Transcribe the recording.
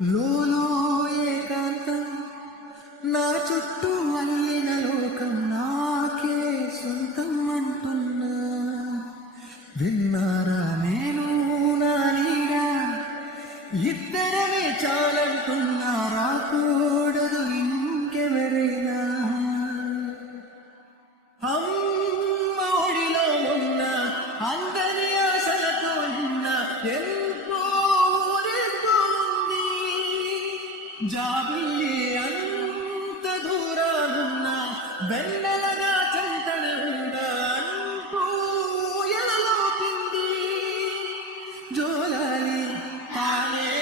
లోలో ఏకాంతం నా చుట్టూ అల్లిన లోకం నాకే సొంతం అంటున్నా. విన్నారా నేను నా నీడా ఇద్దరమే చాలంటున్నా, రాకూడదు ఇంకెవరైనా. అమ్మ ఒడిలో ఉన్న అందరి ఆశలతో ఉన్న ఎంతో ఊరెంతో ఉంది. జాబిల్లి అంత దూరానున్న వెన్నెలగా చెంతన ఉందా అంటూ ఎలలోపింది. జోలాలి తానే